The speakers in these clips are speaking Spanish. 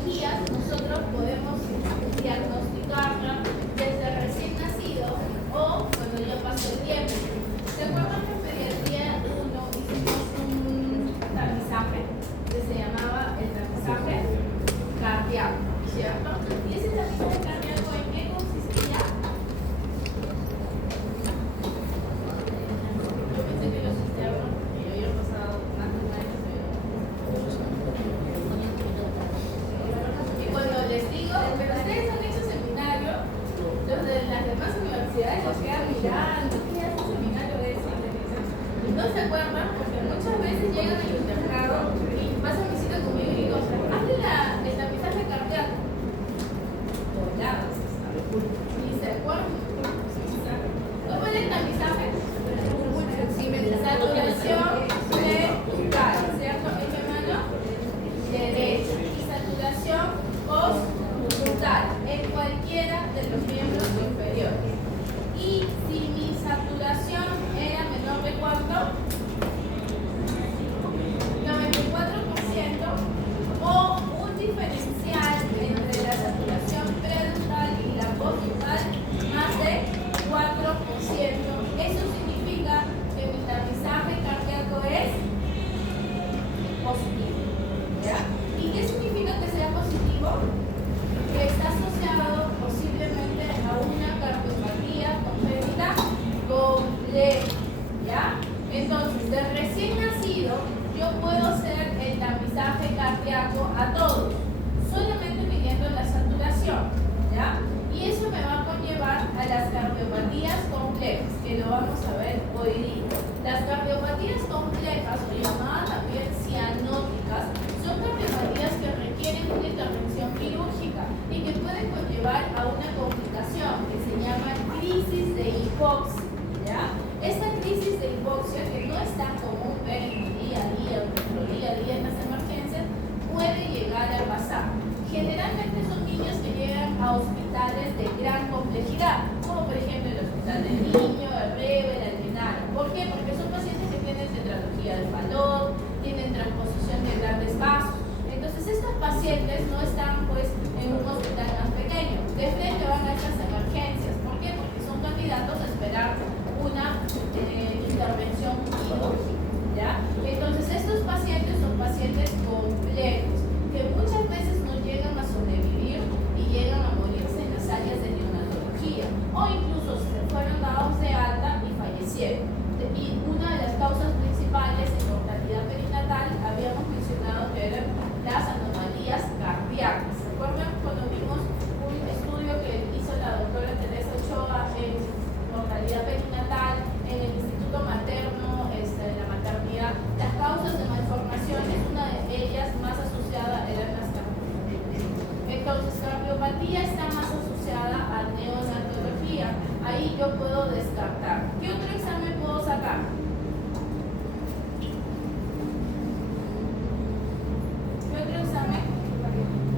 patologías nosotros podemos diagnosticarla desde recién nacido o cuando ya pasó el tiempo. ¿Se acuerdan que en pediatría 1 hicimos un tamizaje que se llamaba el tamizaje cardíaco, ¿cierto? ¿Y ese tamizaje cardíaco en qué consistía? Yo pensé que los externos, porque yo había pasado más de un año, y cuando les digo, pero ustedes han hecho seminario, los de las demás universidades los quedan mirando, ¿qué hace un seminario de eso? No se acuerdan porque muchas veces llegan al internado y pasan visita conmigo y digo, hazle el tamizaje cardíaco. Volados, y se acuerdan. ¿Cómo es el tamizaje? Saturación preputal, ¿cierto? ¿En qué mano? Derecha. Y saturación postputal, en cualquiera de los miembros inferiores. Y si mi saturación era menor de ¿cuánto? 94%, o un diferencial entre la saturación preductal y la postductal más de 4%. Eso significa que mi tamizaje cardíaco es positivo. ¿Ya? ¿Y qué significa que sea positivo? Que está asociado posiblemente a una cardiopatía congénita compleja. ¿Ya? Entonces, de recién nacido, yo puedo hacer el tamizaje cardíaco a todos, solamente midiendo la saturación. ¿Ya? Y eso me va a conllevar a las cardiopatías complejas, que lo vamos a ver hoy día. Las cardiopatías complejas, o llamadas también cianóticas, son cardiopatías que requieren una intervención quirúrgica y que pueden conllevar a una complicación que se llama crisis de hipoxia. ¿Ya? Esta crisis de hipoxia, que no es tan común ver en el día a día, en nuestro día a día en las emergencias, puede llegar a pasar. Generalmente son niños que llegan a hospitales de gran complejidad, como por ejemplo el Hospital del Niño, el REVE, el Almenara. ¿Por qué? Porque son pacientes que tienen tetralogía de Fallot, tienen transposición de grandes vasos. Entonces estos pacientes no están pues en un hospital más pequeño. De frente van a estas emergencias. ¿Por qué? Porque son candidatos a esperar una intervención quirúrgica. ¿Ya? Entonces estos pacientes son pacientes complejos que muchas veces no llegan a sobrevivir y llegan a morirse en las áreas de neonatología o incluso se fueron dados de alta y fallecieron. Y una de las causas principales de mortalidad perinatal habíamos mencionado que eran las anomalías cardíacas. ¿Se acuerdan cuando vimos un estudio que hizo la doctora Teresa Ochoa en mortalidad perinatal en el Instituto Materno, la maternidad? Las causas de malformaciones, una de ellas más asociada eran las cardiopatías. Entonces, cardiopatía está más asociada a neonatología. Ahí yo puedo descartar. ¿Qué otro examen puedo sacar? ¿Qué otro examen?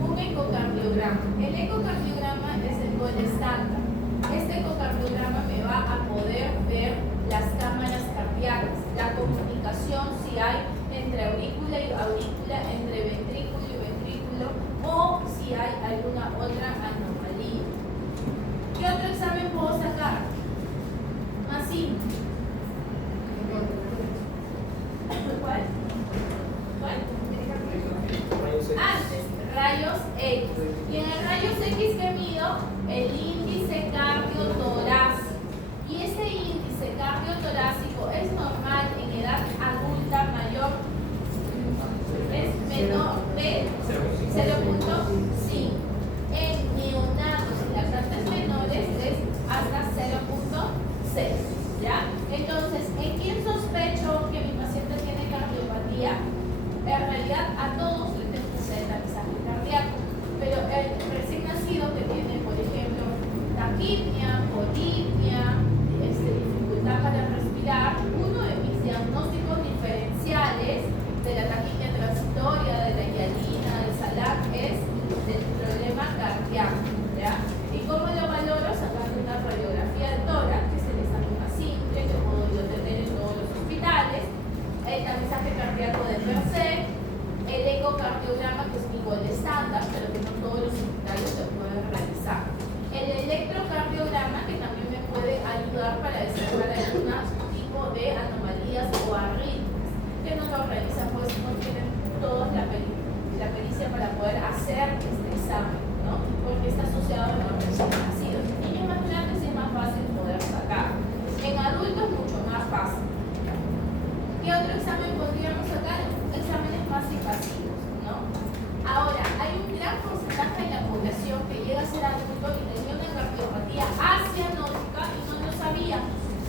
Un ecocardiograma. El ecocardiograma es el gol estándar. Este ecocardiograma me va a poder ver las cámaras cardíacas, la comunicación si hay entre aurícula y aurícula, entre ventrículo y ventrículo, o si hay alguna otra anomalía. ¿Qué otro examen puedo sacar? Así. ¿Cuál? ¿Cuál? Antes, rayos X. Y en el rayos X que mido, el índice cardiotorácico. Y ese índice cardiotorácico es normal en edad adulta mayor, es menor de 0.5. En neonatos y lactantes menores es hasta 0.6. ¿Ya? Entonces, ¿en quién sospecho que mi paciente tiene cardiopatía? En realidad, a todos le tengo que hacer el tamizaje cardíaco. Pero el recién nacido que tiene, por ejemplo, taquipnia, polipnia, dificultad para respirar, uno de mis diagnósticos diferenciales de la taquipnia transitoria, de la hialina, ser adulto y tenía una cardiopatía acianótica y no lo sabía,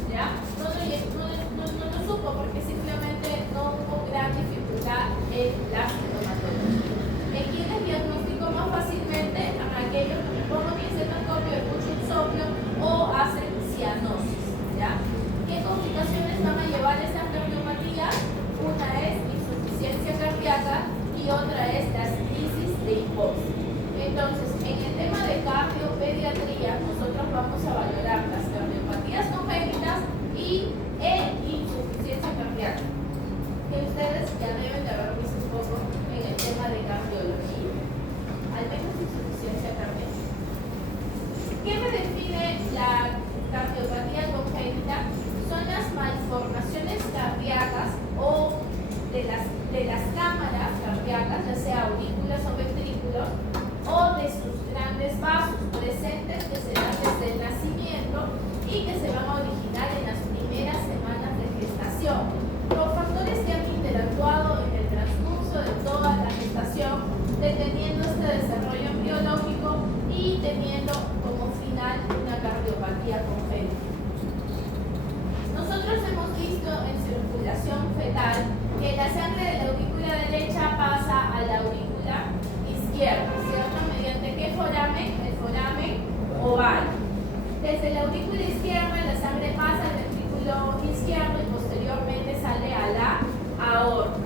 ¿ya? No lo supo porque simplemente no hubo gran dificultad en la sintomatología. ¿En quiénes diagnostico más fácilmente? A aquellos que me pongo mi estetoscopio, escucho insomnio o hacen cianosis, ¿ya? ¿Qué complicaciones van a llevar esta cardiopatía? Una es insuficiencia cardíaca y otra es la crisis de hipoxia. Entonces, en el tema de cardiopediatría, nosotros vamos a valorar las cardiopatías congénitas y insuficiencia cardíaca, que ustedes ya deben de haber visto un poco en el tema de cardiología, al menos insuficiencia cardíaca. ¿Qué me define la cardiopatía congénita? Son las malformaciones cardíacas o de las cámaras cardíacas, ya sea aurículas o ventrículos, o de sus grandes vasos presentes que se dan desde el nacimiento y que se van a originar en las primeras semanas de gestación, por factores que han interactuado en el transcurso de toda la gestación, deteniendo este desarrollo embriológico y teniendo como final una cardiopatía congénita. Nosotros hemos visto en circulación fetal que la sangre de la aurícula derecha pasa a la aurícula izquierda, ¿cierto? ¿Mediante qué foramen? El foramen oval. Desde la aurícula izquierda la sangre pasa al ventrículo izquierdo y posteriormente sale a la aorta.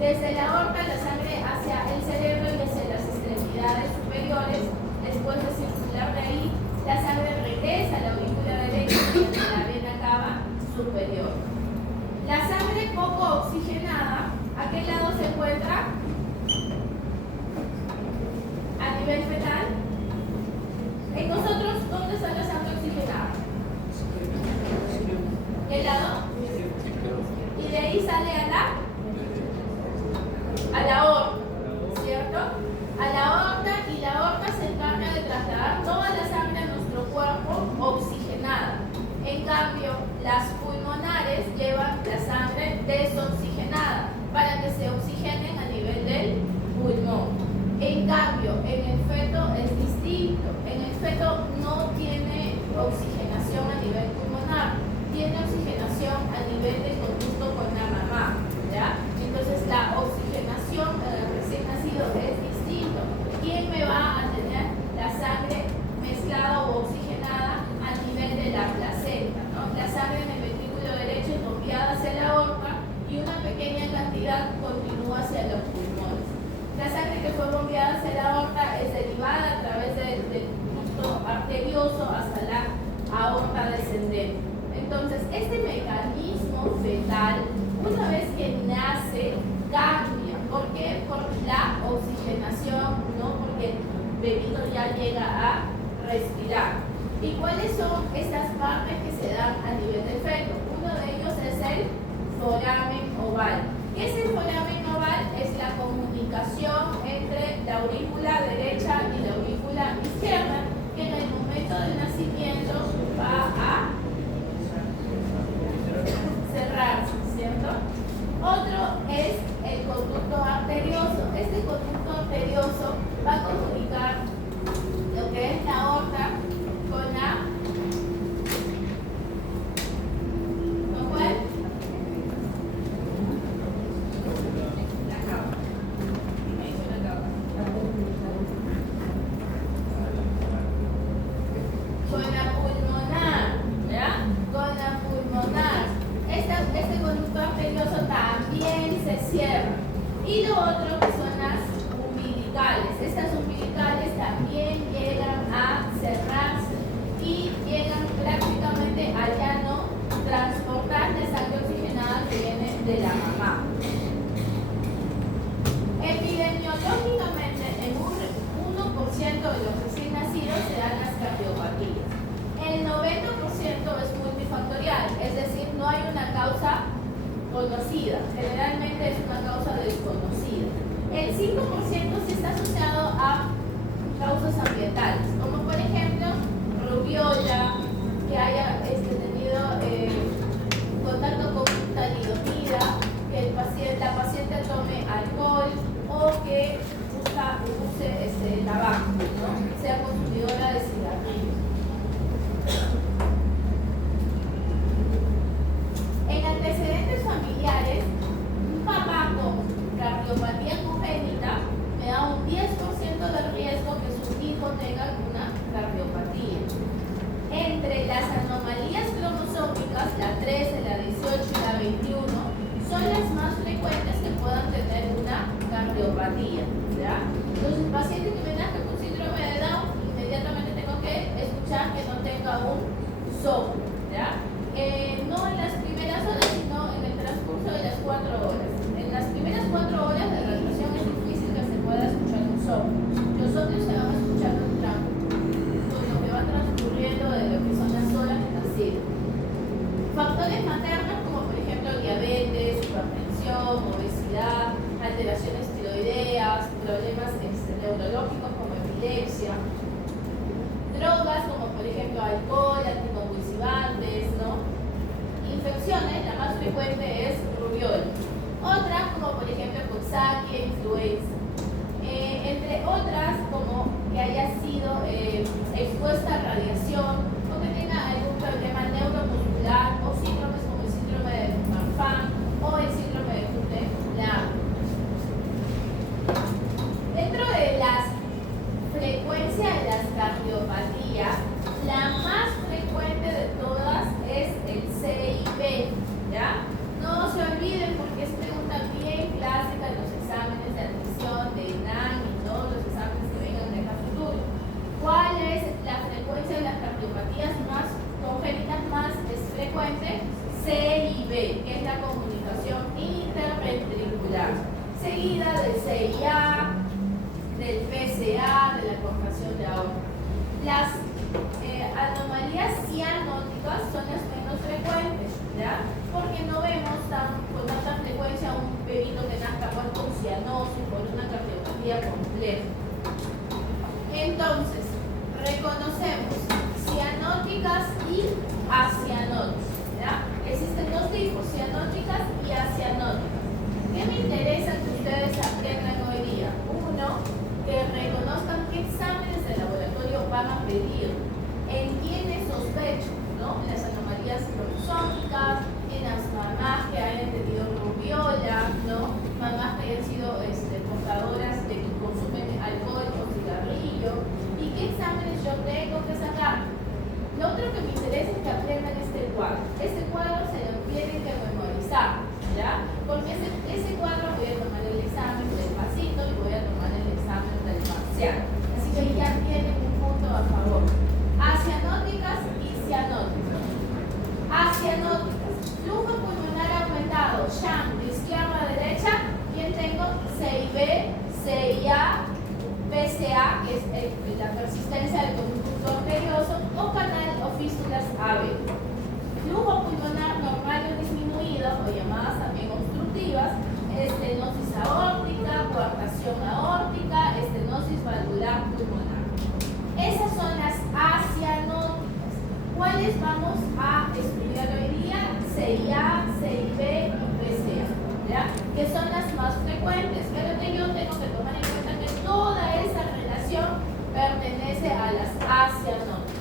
Desde la aorta la sangre hacia el cerebro y hacia las extremidades superiores. Después de circular de ahí, la sangre regresa a la aurícula derecha y hacia la vena cava superior. La sangre poco oxigenada, ¿a qué lado se encuentra? A nivel fetal. En nosotros, ¿dónde está la sangre oxigenada? ¿Qué lado? Y de ahí sale a la aorta, ¿cierto? A la aorta, y la aorta se encarga de trasladar toda la sangre a nuestro cuerpo oxigenada. En cambio, las pulmonares llevan la sangre desoxigenada para que se oxigenen a nivel del pulmón. En cambio, en el feto es distinto. En el feto no tiene oxigenación a nivel pulmonar, tiene oxigenación a nivel del conducto con la mamá, ¿ya? Entonces, la oxigenación del recién nacido es distinto. ¿Quién me va a tener la sangre mezclada o oxigenada a nivel de la placenta, ¿no? La sangre en el ventrículo derecho es bombeada hacia la aorta y una pequeña cantidad continúa hacia los pulmones. La sangre que fue bombeada hacia la aorta es derivada a través del ducto arterioso hasta la aorta descendente. Entonces, este mecanismo fetal, una vez que nace, cambia. ¿Por qué? Por la oxigenación, no porque el bebito ya llega a respirar. ¿Y cuáles son estas partes que se dan a nivel del feto? Uno de ellos es el foramen oval. ¿Qué es el foramen oval? Es la comunicación entre la aurícula derecha y la aurícula izquierda, que en el momento del nacimiento va a cerrarse, ¿cierto? Otro es el conducto arterioso. Este conducto arterioso va a comunicar lo que es la aorta con la pulmonar, ¿ya? Con la pulmonar. Este conducto arterioso también se cierra. Y lo otro que son las umbilicales. Estas umbilicales también llegan a cerrarse y llegan prácticamente a ya no transportar la sangre oxigenada que viene de la mamá. Epidemiológicamente, en un 1% de los recién nacidos se dan las cardiopatías. El 90% es multifactorial, es decir, no hay una causa conocida, generalmente es una causa desconocida. El 5% sí está asociado a causas ambientales, como por ejemplo rubiola, que haya tenido contacto con talidomida, que la paciente tome alcohol o que use tabaco, ¿no? Sea consumidora neurológicos como epilepsia, drogas como por ejemplo alcohol, anticonvulsivantes, ¿no? Infecciones, la más frecuente es rubiola. Otras como por ejemplo coxsackie, influenza. Entre otras como que haya sido expuesta a radiación o que tenga algún problema neuromuscular o síndromes como el síndrome de Marfan o el síndrome de Gutten-Glauber. Dentro de las frecuencias de las cardiopatías, la más frecuente de todas es el CIB, ¿ya? No se olviden porque es pregunta bien clásica en los exámenes de admisión, de INAN y todos los exámenes que vengan de acá a futuro. ¿Cuál es la frecuencia de las cardiopatías más congénitas más frecuente? CIB, que es la comunicación interventricular, seguida del CIA, del PCA, de la contracción de aorta. Las anomalías cianóticas son las menos frecuentes, ¿ya? Porque no vemos con tanta frecuencia un bebito que nazca con cianosis, con una cardiopatía compleja. Entonces, reconocemos cianóticas y acianóticas, ¿ya? Existen dos tipos, cianóticas y acianóticas. ¿Qué me interesa que ustedes aprendan hoy día? Uno, que reconozcan qué exámenes de laboratorio van a pedir, en quiénes sospecho, ¿no? Las anomalías cromosómicas, en las mamás que hayan tenido rubiola, ¿no? Mamás que hayan sido portadoras de que consumen alcohol o cigarrillo, y qué exámenes yo tengo que sacar. Lo otro que me interesa es que aprendan este cuadro. Este cuadro se lo tienen que memorizar, ¿ya? Porque ese cuadro voy a tomar el examen despacito y voy a tomar el examen del parcial. Así que ya tienen un punto a favor. Acianóticas y cianóticas. Acianóticas. Flujo pulmonar aumentado. Sham, de izquierda a derecha. ¿Quién tengo? CIB, CIA, PCA, que es la persistencia del conducto arterioso, o canal o fístulas AB. Flujo pulmonar normal o disminuido, o llamadas también obstructivas, estenosis aórtica, coartación aórtica, estenosis valvular pulmonar. Esas son las acianóticas. ¿Cuáles vamos a estudiar hoy día? CIA, CIB y PCA, ¿ya? Que son las más frecuentes, pero que yo tengo que tomar en cuenta que toda esa relación pertenece a las acianóticas.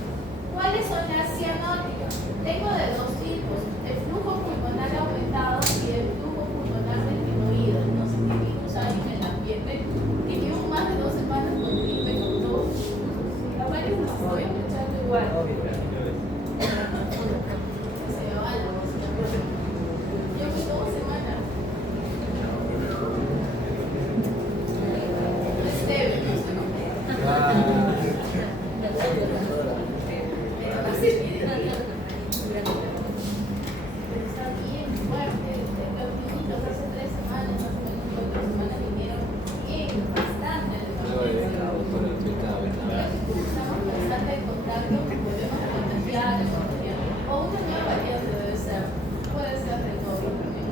¿Cuáles son las cianóticas? Tengo de dos tipos, el flujo pulmonar aumentado y el flujo pulmonar disminuido. No sé qué virus hay en el ambiente, que llevo más de 2 semanas con gripe, con todo. A varios nos estoy escuchando igual. Se me va la voz. Yo fui 2 semanas. Esteve, no sé cómo. Está bien fuerte. Los niñitos hace 3 semanas, más o menos 4 semanas vinieron bien, bastante. Estamos bastante en contacto, podemos contagiar, o una nueva variante debe ser. Puede ser del COVID también.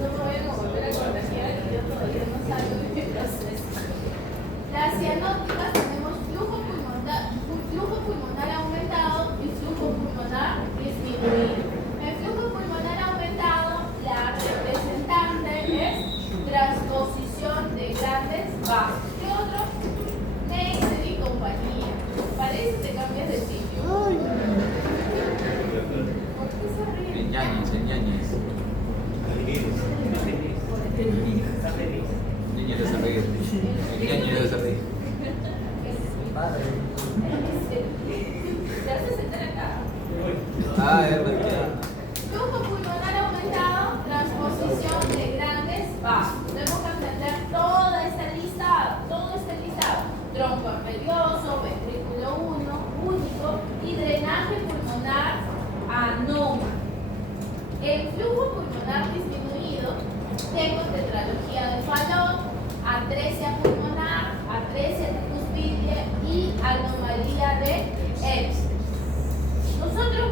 No me voy a volver a contagiar y yo todavía no salgo de mi proceso. Las cianóticas tenemos flujo pulmonar aumentado y flujo pulmonar disminuido. El flujo pulmonar aumentado, la representante es transposición de grandes vasos. ¿Qué otro? Neisser y compañía. Parece que te cambias de sitio. ¿Por qué se ríen? Ñañez. Niña de sonreír. Ñañez de sonreír. ¿Te haces sentar acá? Ah, es verdad. Flujo pulmonar aumentado, transposición de grandes vasos. Tenemos que aprender todo este listado. Tronco arterioso, ventrículo 1, único, y drenaje pulmonar anómalo. El flujo pulmonar disminuido, tengo tetralogía de Fallot, atresia pulmonar, atresia tricuspidia y anomalía de Epstein. Nosotros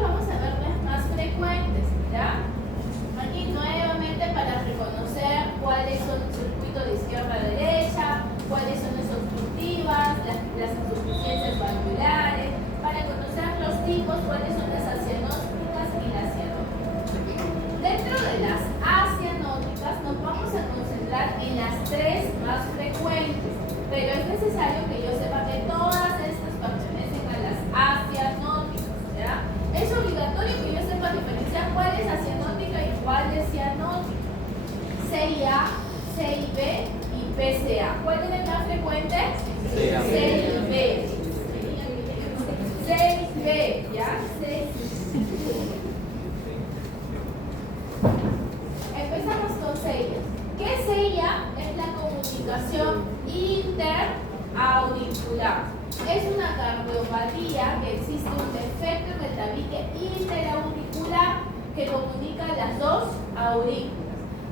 frecuente? Sí. 6B. 6B, ¿ya? 6. Empezamos con sellas. ¿Qué sella? Es la comunicación interauricular. Es una cardiopatía que existe un defecto en el tabique interauricular que comunica las dos aurículas.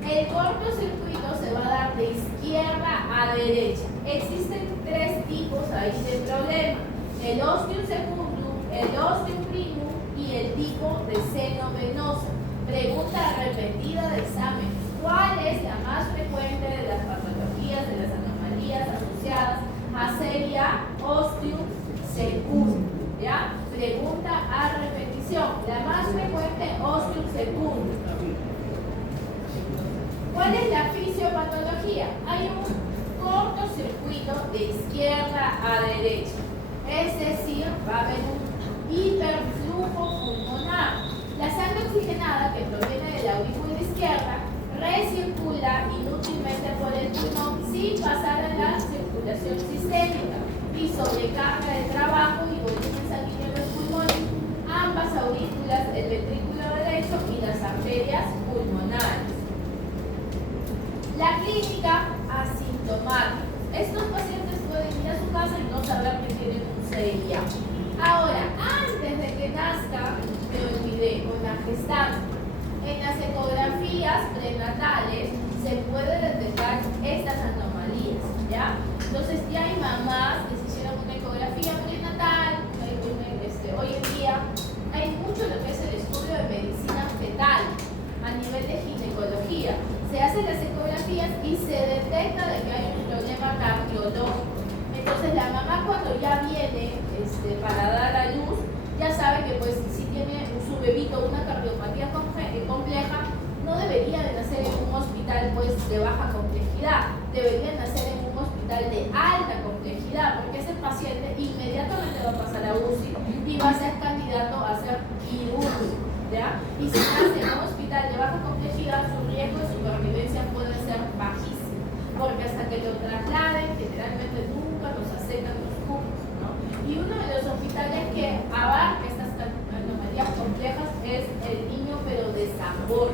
El cortocircuito se va a dar de izquierda a derecha. Existen 3 tipos ahí de problema: el ostium secundum, el ostium primum y el tipo de seno venoso. Pregunta repetida de examen: ¿cuál es la más frecuente de las patologías, de las anomalías asociadas a seria ostium secundum? ¿Ya? Pregunta a repetición: la más frecuente ostium secundum. ¿Cuál es la fisiopatología? Hay un cortocircuito de izquierda a derecha, es decir, va a haber un hiperflujo pulmonar. La sangre oxigenada que proviene de la aurícula izquierda recircula inútilmente por el pulmón sin pasar a la circulación sistémica y sobrecarga de trabajo y volumen sanguíneo en los pulmones, ambas aurículas, el ventrículo derecho y las arterias pulmonares. La clínica asintomática. Estos pacientes pueden ir a su casa y no saber que tienen un CIA. Ahora, antes de que nazca, me olvidé, con la gestante, en las ecografías prenatales se puede detectar estas anomalías, ¿ya? Entonces ya hay mamás que se hicieron una ecografía prenatal. Hoy en día hay mucho lo que es el estudio de medicina fetal a nivel de ginecología. Se hacen las ecografías y se detecta de que hay un problema cardiológico. Entonces la mamá, cuando ya viene para dar a luz, ya sabe que pues si tiene su bebito una cardiopatía compleja, no debería de nacer en un hospital pues de baja complejidad, debería nacer en un hospital de alta complejidad, porque ese paciente inmediatamente va a pasar a UCI y va a ser candidato a ser quirúrgico, ¿ya? Y si nace en un hospital de baja complejidad, su riesgo de supervivencia puede ser bajísimo, porque hasta que lo trasladen, generalmente nunca los aceptan los cupos, ¿no? Y uno de los hospitales que abarca estas anomalías complejas es el niño, pero de Sambor,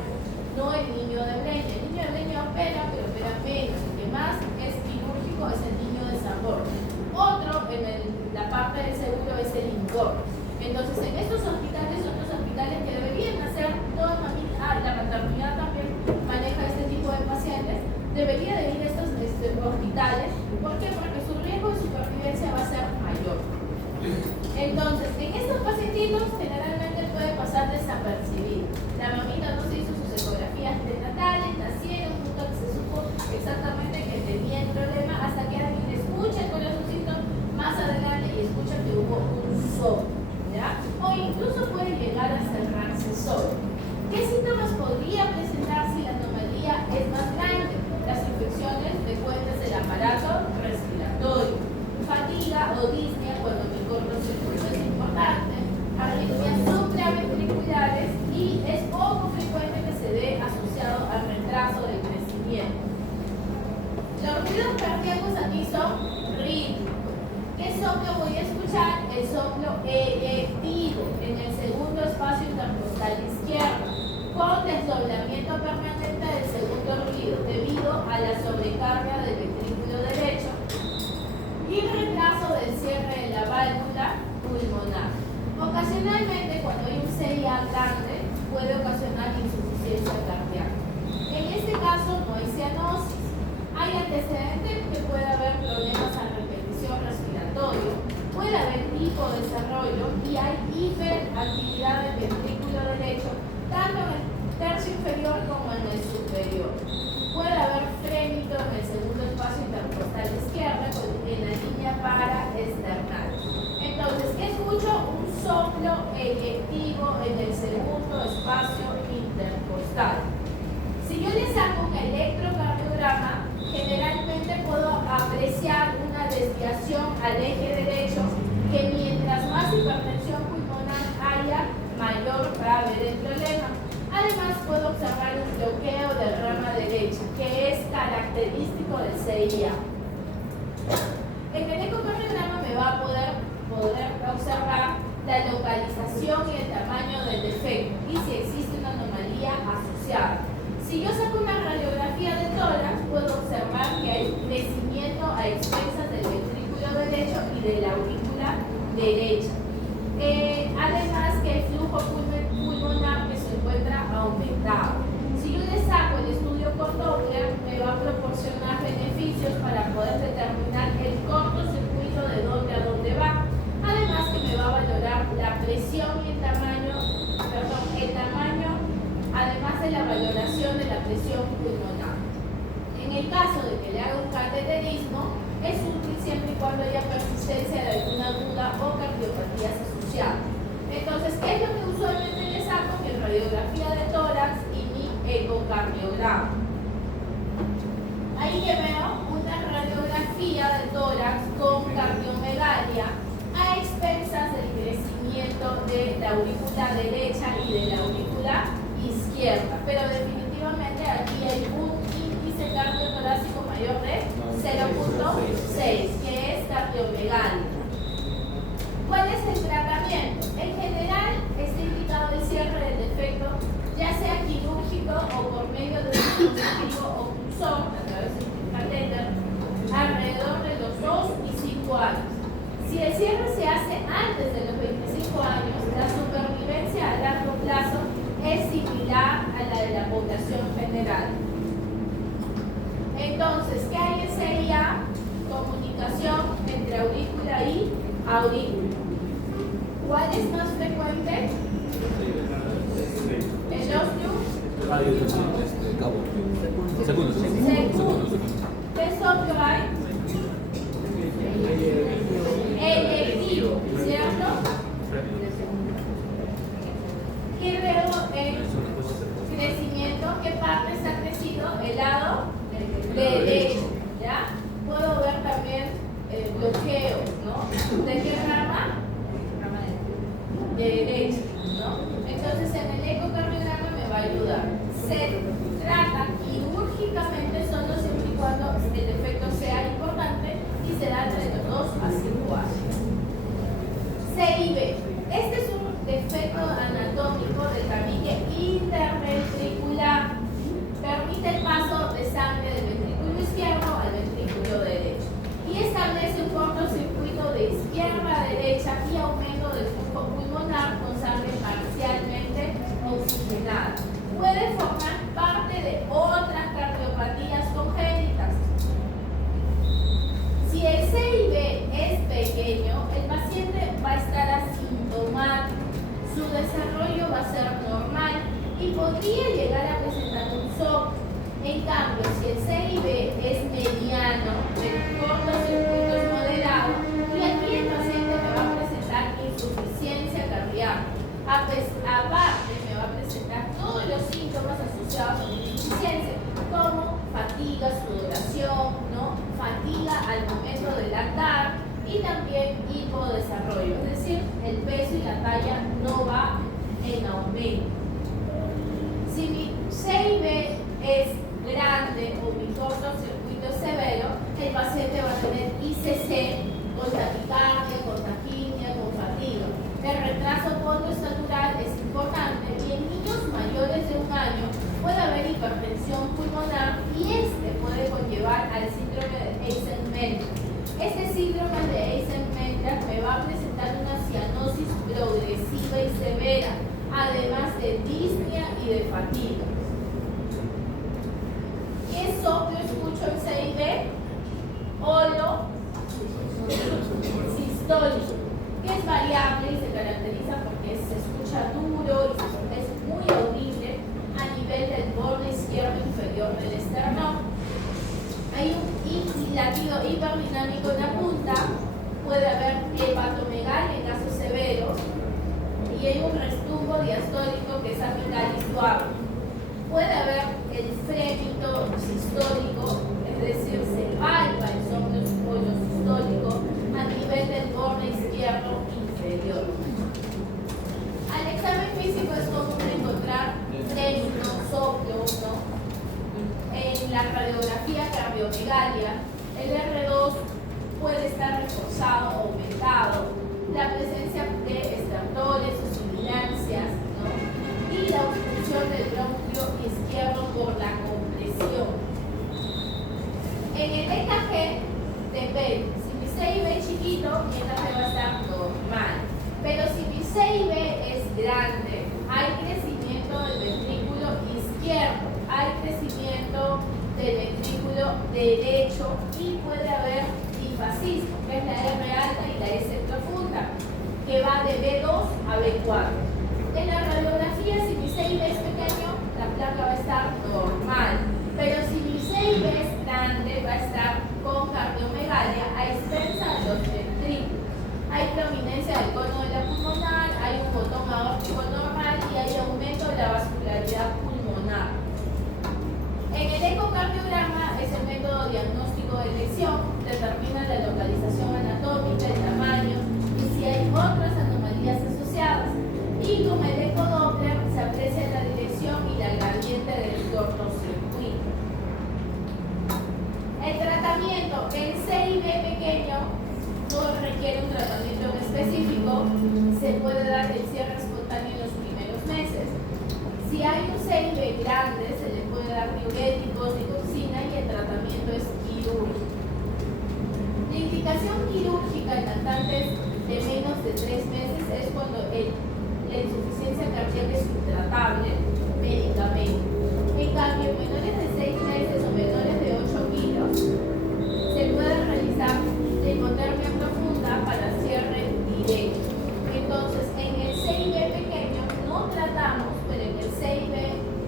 no el niño de Breña. El niño de Breña opera, pero opera menos. El que más es quirúrgico es el niño de Sambor. Otro, la parte del seguro, es el INCOR. Entonces, en estos hospitales son los hospitales que deberían hacer toda familia. La maternidad también maneja este tipo de pacientes. Debería de ir a estos hospitales. ¿Por qué? Porque su riesgo de supervivencia va a ser mayor. Entonces, en estos pacientitos generalmente puede pasar desapercibido. La mamita no se hizo sus ecografías prenatales, nacieron, nunca se supo exactamente que tenía el problema hasta que alguien escucha el corazoncito más adelante y escucha que hubo un soplo, ¿ya? O incluso puede llegar a cerrarse solo. ¿Qué síntomas podría presentar si la anomalía es más grande? Las infecciones frecuentes del aparato respiratorio, fatiga o disnea cuando el cortocircuito es importante, arritmias supraventriculares, y es poco frecuente que se dé asociado al retraso del crecimiento. Los ruidos cardíacos aquí son rítmicos. ¿Qué soplo voy a escuchar? El soplo electivo en el segundo espacio intercostal izquierdo, con desdoblamiento permanente del segundo ruido debido a la sobrecarga del ventrículo derecho y retraso del cierre de la válvula pulmonar. Ocasionalmente, cuando hay un CIA grande, puede ocasionar insuficiencia cardíaca. En este caso no hay cianosis. Hay antecedentes que puede haber problemas a repetición respiratorio, puede haber hipodesarrollo y hay hiperactividad del ventrículo derecho, tanto en el tercio inferior como en el superior. Puede haber frémito en el segundo espacio intercostal izquierdo en la línea paraesternal. Entonces, ¿qué escucho? Un soplo eyectivo en el segundo espacio intercostal. Si yo le saco un electrocardiograma, generalmente puedo apreciar una desviación al eje derecho, que mientras más hipertensión pulmonar haya, mayor va a haber el problema. Además, puedo observar un bloqueo de rama derecha, que es característico del CIA. En el ecocardiograma me va a poder observar la localización y el tamaño del defecto y si existe una anomalía asociada. Si yo saco una radiografía de tórax, puedo observar que hay crecimiento a expensas del ventrículo derecho y de la aurícula derecha. Además que el flujo pulmonar que se encuentra aumentado. Si yo le saco el estudio por Doppler, me va a proporcionar beneficios para poder determinar el cortocircuito de dónde a dónde va. Además que me va a valorar la presión y el tamaño, además de la valoración de la presión pulmonar. En el caso de que le haga un cateterismo, es útil siempre y cuando haya persistencia de alguna duda o cardiopatías asociadas. Entonces, ¿qué es lo que usualmente le saco? Mi radiografía de tórax y mi ecocardiograma. Ahí que veo una radiografía de tórax con cardiomegalia a expensas del crecimiento de la aurícula derecha y de la aurícula izquierda. Pero definitivamente aquí hay un índice cardiotorácico mayor de 0.6, que es cardiomegalia. ¿Cuál es el tratamiento? En general está indicado el cierre del defecto, ya sea quirúrgico o por medio de un dispositivo oclusor a través de un catéter, alrededor de los 2 y 5 años. Si el cierre se hace antes de los 25 años, la supervivencia a largo plazo es similar a la de la población general. Entonces, ¿qué hay en CIA? Comunicación entre aurícula y aurícula. ¿Cuál es más frecuente? El Segundos. ¿Qué soplo hay? Electivo, ¿cierto? Y luego el crecimiento, ¿qué parte está crecido? El lado derecho, ¿ya? Puedo ver también bloqueo, ¿no? ¿De qué rama? De derecha, ¿no? Entonces en el ecocardiograma me va a ayudar. Se trata quirúrgicamente solo siempre y cuando el defecto sea importante y se da entre los 2 a 5 años. CIB. Este es un defecto anatómico del tabique interventricular. Permite el paso de sangre del ventrículo izquierdo al ventrículo derecho y establece un cortocircuito de izquierda a derecha y aumento del flujo pulmonar con sangre parcialmente oxigenada. Puede formar parte de otras cardiopatías congénitas. Si el CIB es pequeño, el paciente va a estar asintomático, su desarrollo va a ser normal y podría llegar a presentar un soplo. En cambio, si el CIB es mediano, el cortocircuito es moderado, y aquí el paciente me va a presentar insuficiencia cardíaca. Aparte, me va a presentar todos los síntomas asociados a la insuficiencia, como fatiga, sudoración, ¿no? Fatiga al momento de lactar y también hipodesarrollo, es decir, el peso y la talla no va en aumento. Si mi CIB es grande o mi cortocircuito es severo, el paciente va a tener ICC con taquicardia, con taquimia, con fatiga. El retraso postoestatural es importante y en niños mayores de 1 año puede haber hipertensión pulmonar y este puede conllevar al síndrome de Eisenmenger. Este síndrome de Eisenmenger me va a presentar una cianosis progresiva y severa, además de disnea y de fatiga. ¿Qué soplo escucho en CIB? Holo sistólico, que es variable y se caracteriza porque se escucha duro y es muy audible a nivel del borde izquierdo inferior del esternón. Hay un latido hiperdinámico en la punta, puede haber hepatomegalia en casos severos y hay un restumbo diastólico que es apical y suave. Puede haber el frémito sistólico, es decir, se palpa el soplo sistólico a nivel del borde izquierdo inferior. Al examen físico es común encontrar frémito, soplo, ¿no? En la radiografía cardiomegalia, el R2 puede estar derecho y puede haber difascismo, que es la R alta y la S profunda, que va de B2 a B4. En la radiografía, si mi CIB es pequeño, la placa va a estar normal, pero si mi CIB es grande, va a estar con cardiomegalia a expensas de los ventrículos. Hay prominencia del cono de la pulmonar, hay un botón aórtico normal y hay aumento de la vascularidad pulmonar. En el ecocardiograma es el método diagnóstico de elección, determina la localización anatómica, el tamaño y si hay otras anomalías asociadas. Y con el ecodoppler se aprecia la dirección y la gradiente del cortocircuito. El tratamiento en CIB pequeño no requiere un tratamiento específico, se puede dar el cierre espontáneo en los primeros meses. Si hay un CIB grande, se le puede dar diuréticos, digoxina y el tratamiento es quirúrgico. La indicación quirúrgica en lactantes de menos de 3 meses es cuando la insuficiencia cardíaca es intratable médicamente. En cambio, en menores de 6 meses o menores de 8 kilos, se puede realizar la hipotermia profunda para cierre directo. Entonces, en el CIB pequeño no tratamos, pero en el CIB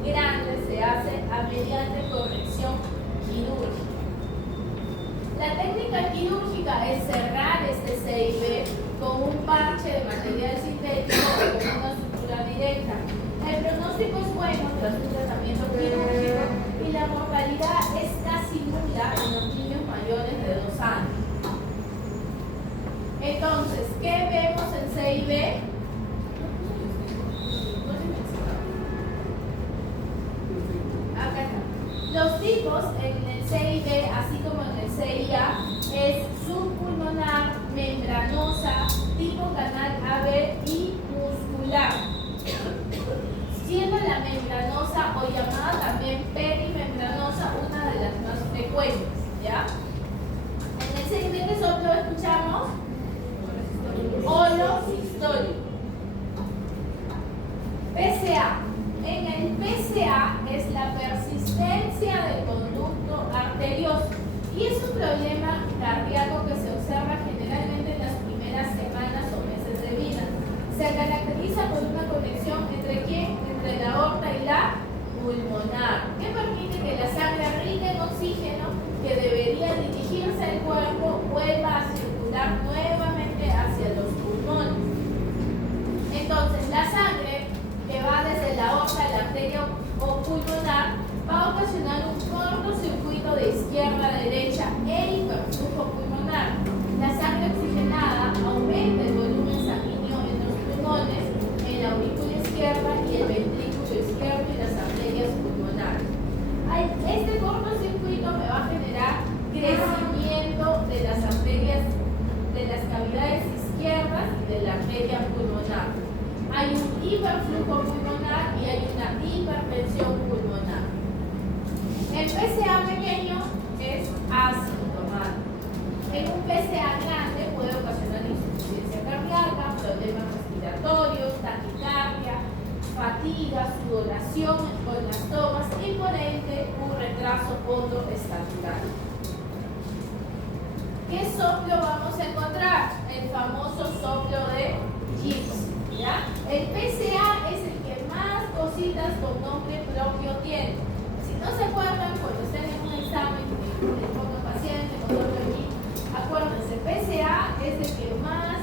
grande se hace mediante corrección quirúrgica. La técnica quirúrgica es cerrar este CIB con un parche de material sintético o con una sutura directa. El pronóstico es bueno tras un tratamiento quirúrgico y la mortalidad es casi nula en los niños mayores de 2 años. Entonces, ¿qué vemos en CIB? Acá está. Los tipos en el CIB, así como en el CIA, es subpulmonar, membranosa, tipo canal AB y muscular. Siendo la membranosa o llamada también perimembranosa una de las más frecuentes, ¿ya? En el CIB que soplo escuchamos holosistólico. PCA. En el PCA es la persistencia del conducto arterioso y es un problema cardíaco que se observa generalmente en las primeras semanas o meses de vida. Se caracteriza por una conexión entre ¿quién? Entre la aorta y la pulmonar, que permite que la sangre rica en oxígeno que debería dirigirse al cuerpo vuelva a circular nuevamente hacia los pulmones. Entonces, la sangre que va desde la aorta a la arteria o pulmonar va a ocasionar un cortocircuito de izquierda a derecha e hiperflujo pulmonar. La sangre oxigenada aumenta el volumen sanguíneo en los pulmones, en la aurícula izquierda y el ventrículo izquierdo y las arterias pulmonares. Este cortocircuito me va a generar crecimiento de las arterias, de las cavidades izquierdas y de la arteria pulmonar. Hay un hiperflujo pulmonar y hay una hipertensión pulmonar. El PCA pequeño es asintomático. En un PCA grande puede ocasionar insuficiencia cardíaca, problemas respiratorios, taquicardia, fatiga, sudoración con las tomas y por ende un retraso oroestatural. ¿Qué soplo vamos a encontrar? El famoso soplo de Gibson. ¿Ya? El PCA es el que más cositas con nombre propio tiene. Si no se acuerdan, cuando estén en un examen, les pongo paciente, con soplo de Gibson, acuérdense, PCA es el que más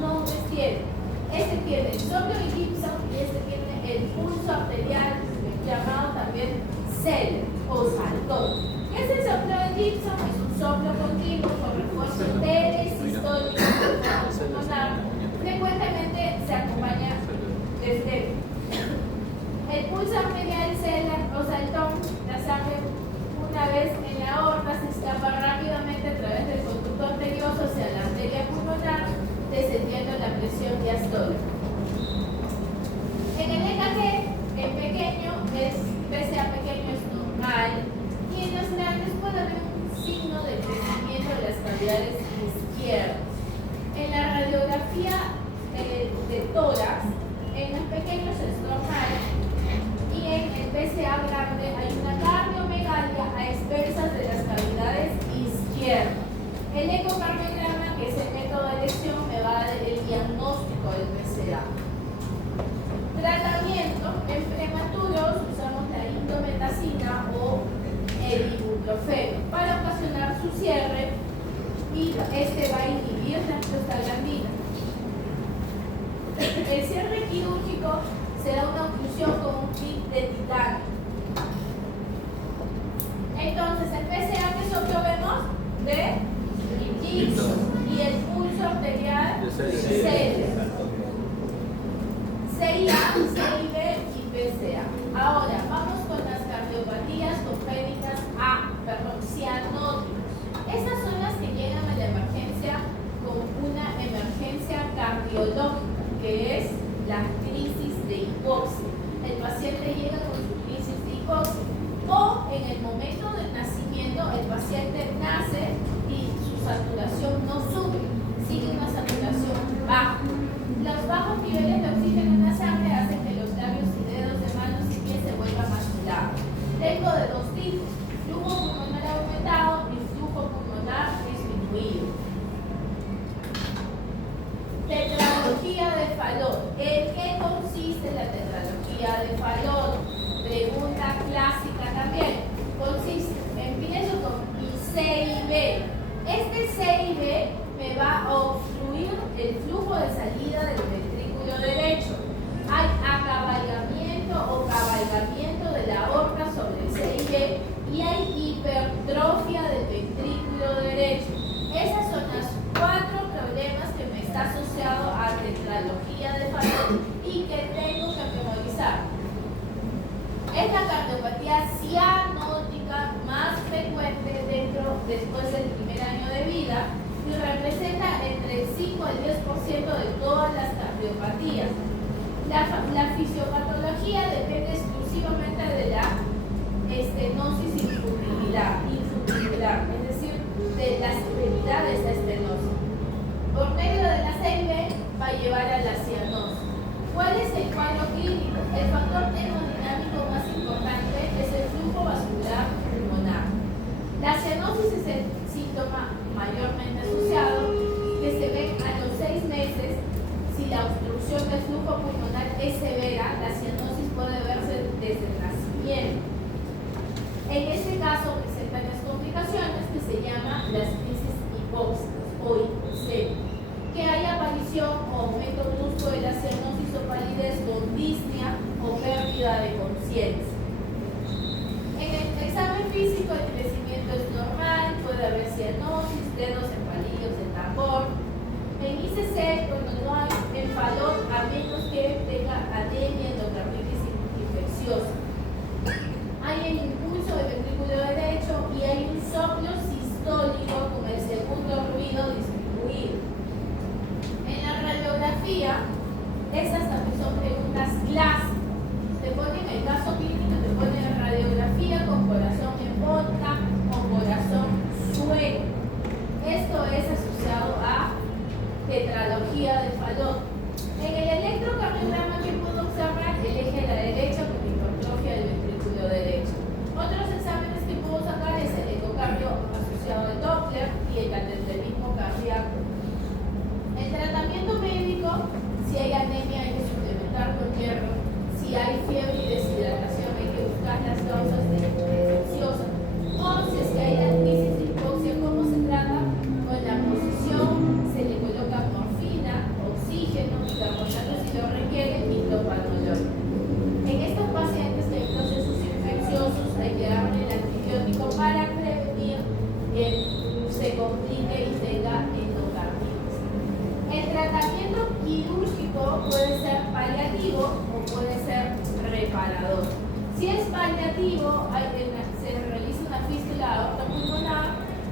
nombres tiene. Este tiene el soplo de Gibson y este tiene el pulso arterial, llamado también CEL o saltón. ¿Qué es el soplo de Gibson? Es un soplo continuo con refuerzo telesistólico pulmonar. Frecuentemente se acompaña desde el pulso arterial CEL o saltón. La sangre, una vez en la aorta, se escapa rápidamente a través del conducto arterioso hacia la arteria pulmonar, descendiendo la presión diastólica. En el EKG, en pequeño, PCA pequeño es normal, y en los grandes puede haber un signo de crecimiento de las cavidades izquierdas. En la radiografía de tórax, en los pequeños es normal y en el PCA grande hay una cardiomegalia a expensas de las cavidades este va a inhibir la prostaglandina. El cierre quirúrgico será una oclusión con un clip de titanio. Entonces, el PCA que nosotros vemos de Giggs y el pulso arterial C. CIA, CIB y PCA. Ahora, vamos con las cardiopatías congénitas cianóticas. Esas son las que llegan a la emergencia con una emergencia cardiológica, que es la crisis de hipoxia. El paciente llega con su crisis de hipoxia. O en el momento del nacimiento, el paciente nace y su saturación no sube, sigue una saturación baja. Los bajos niveles de oxígeno en la sangre hacen que los labios y dedos de manos y pies se vuelvan azulados. Tengo de dos tipos: flujo pulmonar aumentado y flujo pulmonar disminuido. Tetralogía de Fallot. ¿En qué consiste la tetralogía de Fallot? Pregunta clásica también. Consiste, empiezo con mi CIB. Este CIB me va a obstruir el flujo de salida del ventrículo derecho. Hay acabalgamiento o cabalgamiento de la aorta sobre el CIB y hay hipertrofia del ventrículo derecho. Esas son las 4 problemas que me está asociado a tetralogía de Fallot y que tengo que memorizar. Es la cardiopatía cianótica más frecuente después del primer año de vida y representa entre el 5 al 10% de todas las cardiopatías. La fisiopatología depende exclusivamente de la estenosis infundibular, es decir, de la severidad de esta estenosis. Por medio de la CIB va a llevar a la cianosis. ¿Cuál es el cuadro clínico? El factor hemodinámico más importante es el flujo vascular pulmonar. La cianosis es el síntoma mayormente asociado que se ve a los 6 meses. Si la obstrucción del flujo pulmonar es severa, la cianosis puede verse desde el nacimiento. En este caso presentan las complicaciones que se llaman las crisis hipóxicas o hipoxemia, que hay aparición o aumento brusco de la cianosis o palidez con disnea o pérdida de conciencia. En el examen físico el crecimiento es normal, puede haber cianosis, dedos en palillos de tambor. En ICC, cuando no hay en Fallot, a menos que tenga anemia, endocarditis infecciosa. Hay el impulso del ventrículo derecho y hay un soplo sistólico con el segundo ruido disminuido. En la radiografía, esas también son preguntas clásicas. Te ponen el caso clínico, te ponen la radiografía con corazón en vodka o corazón sueco. Esto es asociado a tetralogía de Fallot. En el electrocardiograma que puedo observar el eje a la derecha con hipertrofia del ventrículo derecho. Otros exámenes que puedo sacar es el ecocardio asociado al Doppler y el cateterismo cardíaco. El tratamiento médico, si hay anemia hay que suplementar con hierro, si hay fiebre y deshidratación hay que buscar las causas de infecciosa, o si es que hay la crisis de hipoxia, ¿cómo se trata? Con la posición se le coloca morfina, oxígeno, bicarbonato si lo requiere y propanolol. En estos pacientes que hay procesos infecciosos hay que darle el antibiótico para prevenir que se complique y tenga endocarditis. El tratamiento quirúrgico puede ser paliativo o puede ser reparador. Si es paliativo, se realiza una fístula aortopulmonar,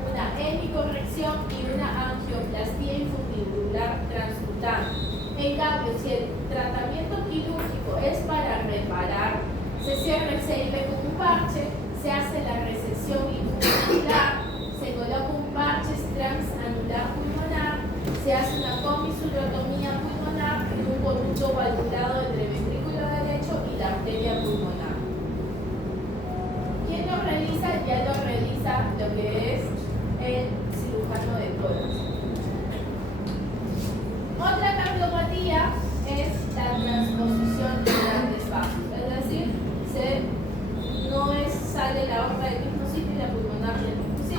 una hemicorrección y una angioplastía infundibular transcutánea. En cambio, si el tratamiento quirúrgico es para reparar, se cierra el CIB con un parche, se hace la resección infundibular, se coloca un parche transanular pulmonar, se hace una comisurotomía pulmonar y un conducto valvulado entre el ventrículo derecho y la arteria pulmonar. ¿Quién lo realiza? Ya lo realiza lo que es el cirujano de tórax. Otra cardiopatía es la transposición de grandes vasos, es decir, no sale la aorta del mismo sitio y la pulmonar del mismo sitio.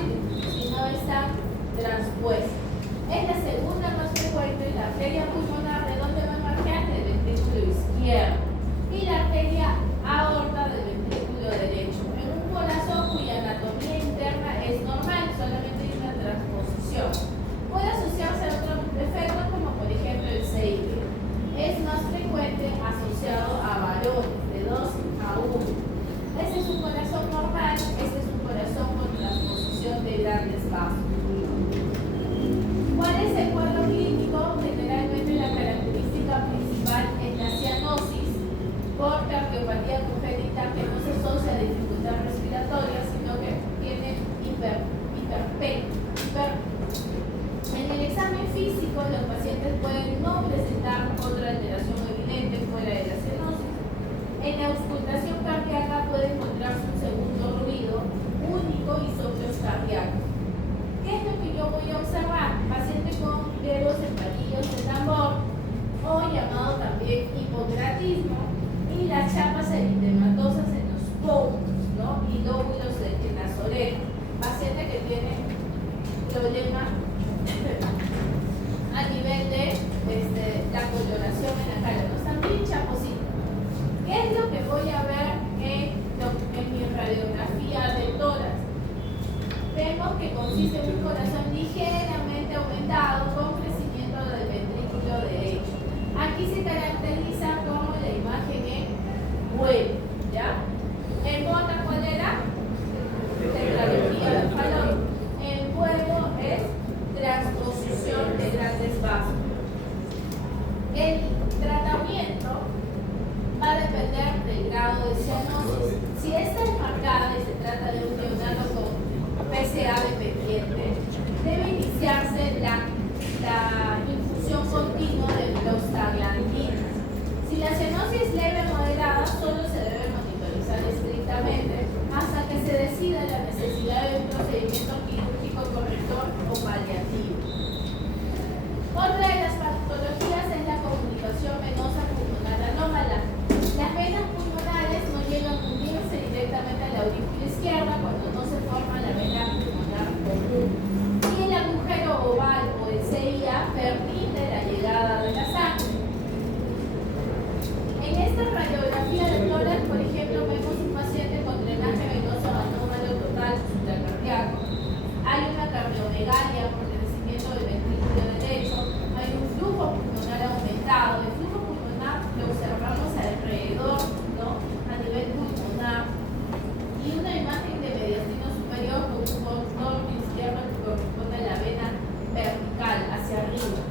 cardiopatía congénita que no se asocia a dificultad respiratoria, sino que tiene En el examen físico, los pacientes pueden no presentar otra alteración evidente fuera de la cianosis. En la auscultación cardíaca puede encontrarse un segundo ruido único y soplos cardíacos. ¿Qué es lo que yo voy a observar? Paciente con dedos en palillos de tambor, o llamado también hipocratismo, y las chapas eritematosas en los pómulos, ¿no? Y lóbulos en las orejas. Paciente que tiene problemas a nivel de la coloración en la cara. No están bien chapositos. ¿Qué es lo que voy a ver en mi radiografía de tórax? Vemos que consiste en un corazón ligeramente aumentado con crecimiento del ventrículo derecho. Aquí se caracteriza como la imagen en vuelo, ¿ya? En bota, ¿cuál era? Tetralogía del falón. En vuelo es transposición de grandes vasos. El tratamiento va a depender del grado de cianosis. Si esta es marcada y se trata de un neonato con PCA dependiente, debe iniciarse la infusión continua de prostaglandinas. Si la cianosis es leve o moderada, solo se debe monitorizar estrictamente hasta que se decida la necesidad de un procedimiento quirúrgico corrector o paliativo. Otra de las patologías es la comunicación venosa pulmonar anómala. Las venas pulmonares no llegan a unirse directamente a la aurícula izquierda cuando no se forma la vena pulmonar común. Y el agujero oval o el CIA permite la llegada de la sangre. En esta radiografía de tórax, por ejemplo, vemos un paciente con drenaje venoso anómalo total supracardíaco. Hay una cardiomegalia por crecimiento del ventrículo derecho. Hay un flujo pulmonar aumentado. El flujo pulmonar lo observamos alrededor, ¿no? A nivel pulmonar. Y una imagen de mediastino superior con un contorno izquierdo que corresponde a la vena vertical, hacia arriba.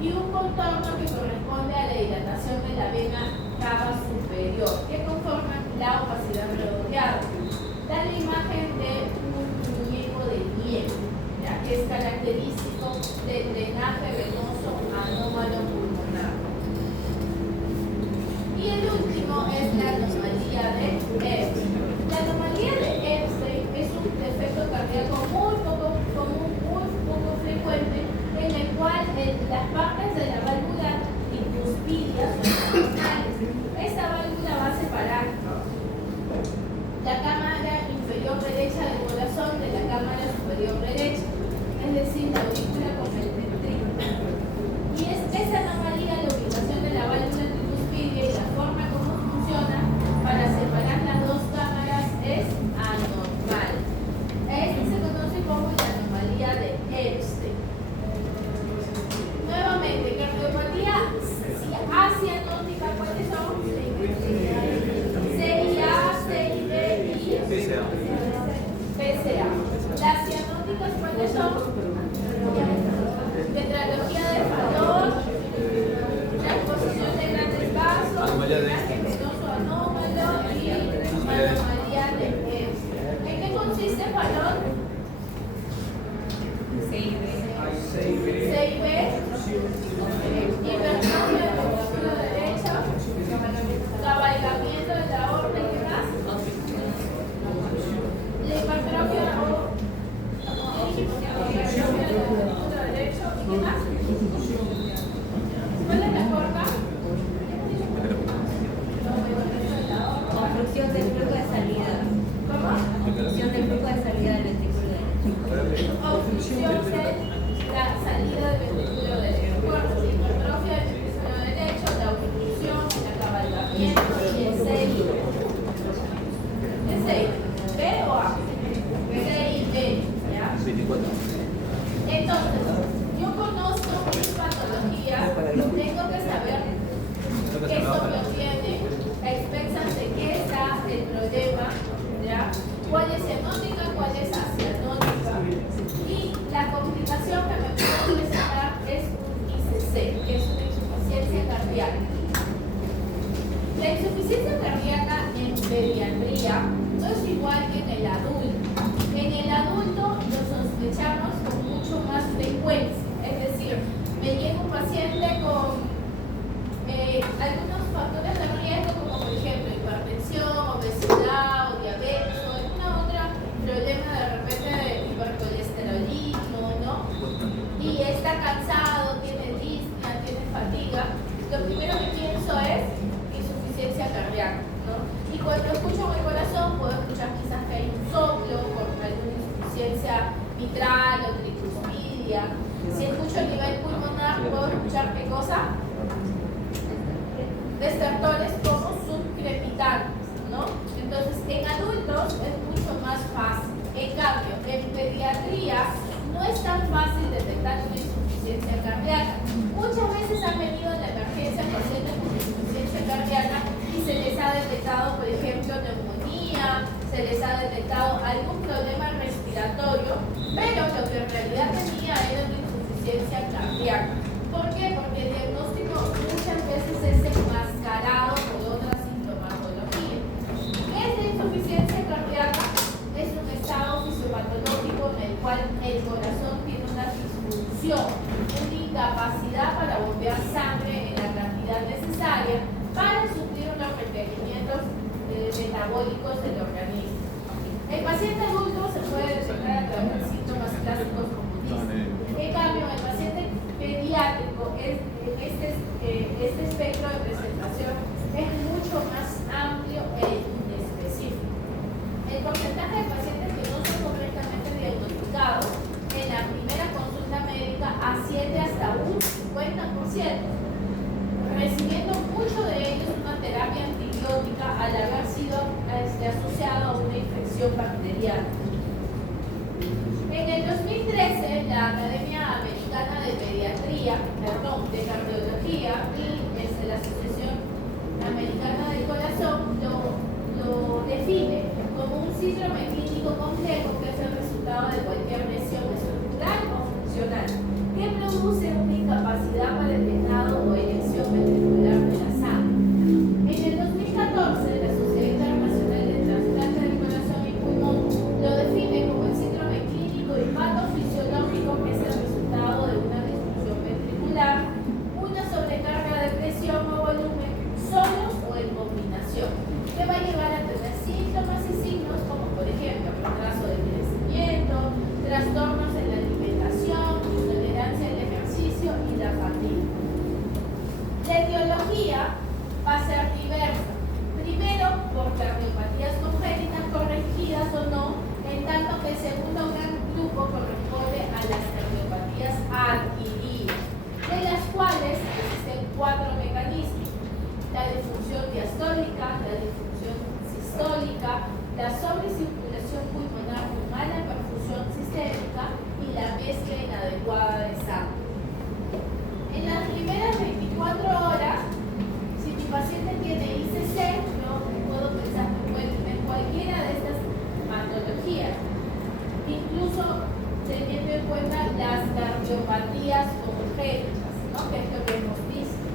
Y un contorno que corresponde a la dilatación de la vena cava superior, que conforman la opacidad redondeada. Da la imagen de un muñeco de nieve, ¿ya? Que es característico del drenaje venoso anómalo pulmonar. Y el último es la anomalía de Epstein. La anomalía de Epstein es un defecto cardíaco muy poco común, muy poco frecuente, en el cual las partes de la válvula tricuspidia son normales. Esta válvula va a separar la cámara inferior derecha del corazón de la cámara superior derecha, es decir, la aurícula con el ventrículo. Y es esa anomalía, la ubicación de la válvula tricuspidia y la forma como funciona para separar las dos cámaras es anormal. Esto se conoce como la anomalía de Epstein. Nuevamente, cardiopatía asianótica, ¿cuáles son? CIA, CIB y PCA. Las cianóticas, ¿cuáles son? Tetralogía del falón, transposición de grandes vasos, drenaje venoso anómalo y anomalía de Epstein. ¿En qué consiste falón? CIB, hipertrofia del ventrículo derecho, cabalgamiento de la aorta y qué más. La hipertrofia del ventrículo derecho y qué más. ¿Cuál es la corta? Obstrucción del flujo de salida. ¿Cómo? Obstrucción del flujo de salida del ventrículo derecho. Obstrucción de la salida del ventrículo derecho. Corta, hipertrofia del ventrículo derecho, la obstrucción, el acabalgamiento y el CI. ¿Qué CI? ¿B o A? CI, B, ¿ya? 24. Entonces, yo conozco mis patologías, tengo que saber qué soplo tiene, a expensas de qué está el problema, ¿ya? Cuál es cianótica, cuál es asianótica. Y la complicación que me puede presentar No es igual que en el adulto. En el adulto lo sospechamos con mucho más frecuencia. Es decir, me llega un paciente con algunos factores de riesgo, como por ejemplo hipertensión, obesidad o diabetes o alguna otra problema de repente de hipercolesterolismo, ¿no? Y está cansado, tiene disnea, tiene fatiga. Lo primero que pienso es insuficiencia cardíaca, ¿no? Y cuando escucho el corazón puedo escuchar quizás que hay un soplo por alguna insuficiencia mitral o tricuspidia. Si escucho a nivel pulmonar puedo escuchar qué cosa, desertores como subcrepitantes, ¿no? Entonces en adultos es mucho más fácil. En cambio, en pediatría no es tan fácil detectar una insuficiencia cardíaca. Muchas veces han venido en la emergencia pacientes con insuficiencia cardíaca y se les ha detectado, por ejemplo, neumonía, se les ha detectado algún problema respiratorio, pero lo que en realidad tenía era una insuficiencia cardíaca. ¿Por qué? Porque el diagnóstico muchas veces es enmascarado por otra sintomatología. ¿Qué es la insuficiencia cardíaca? Es un estado fisiopatológico en el cual el corazón tiene una disfunción, una incapacidad para bombear sangre en la cantidad necesaria para suplir los requerimientos metabólicos del organismo. El paciente adulto se puede detectar a través de síntomas clásicos como disnea. En cambio, el paciente pediátrico, este espectro de presentación es mucho más amplio e inespecífico. El porcentaje de pacientes que no son correctamente diagnosticados en la primera consulta médica asciende hasta un 50%, recibiendo mucho de ellos una terapia antibiótica al haber sido asociado a una infección bacteriana. En el 2013, la Academia Americana de Cardiología y la Asociación Americana del Corazón lo define como un síndrome clínico complejo que es el resultado de cualquier lesión estructural o funcional que produce una incapacidad para el drenado o eyección ventricular de la sangre. En el 2014, la Sociedad Internacional de Trasplante del Corazón y Pulmón lo define como el síndrome clínico y patofisiológico que es el resultado de una disfunción ventricular, una sobrecarga de presión o volumen, solos o en combinación, que va a llevar a tener síntomas y signos como por ejemplo retraso de crecimiento, trastornos en la alimentación, intolerancia al ejercicio y la fatiga. La etiología va a ser diversa. Primero, por cardiopatías congénitas corregidas o no, en tanto que el segundo gran grupo corresponde a las cardiopatías adquiridas, de las cuales existen 4 mecanismos: la disfunción diastólica, la disfunción sistólica, la sobrecirculación pulmonar con mala perfusión sistémica y la mezcla inadecuada de sangre. En las primeras 24 horas, si mi paciente tiene ICC, yo puedo pensar que puede tener cualquiera de estas patologías, incluso teniendo en cuenta las cardiopatías congénitas, ¿no? Que es lo que hemos visto.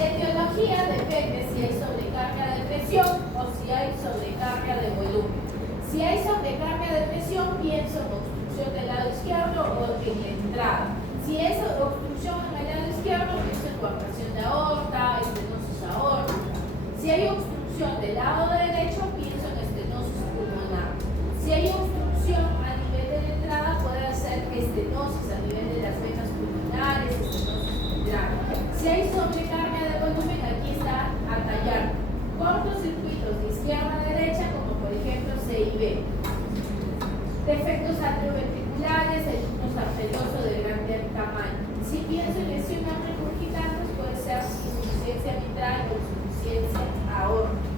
La etiología depende si hay sobrecarga de presión o si hay sobrecarga de volumen. Si hay sobrecarga de presión, pienso en obstrucción del lado izquierdo o en la entrada. Si es obstrucción en el lado izquierdo, pienso en coartación de aorta, estenosis aórtica. Si hay obstrucción del lado derecho, pienso en estenosis pulmonar. Si hay obstrucción a nivel de la entrada, puede ser estenosis a nivel de las venas pulmonares, estenosis mitral. Si hay sobrecarga de volumen, aquí está a tallar cortocircuitos de izquierda a derecha, como por ejemplo CIB. Defectos atrioventriculares, el luz arterioso de gran tamaño. Si pienso en lesiones regurgitantes, puede ser insuficiencia mitral o insuficiencia aórtica.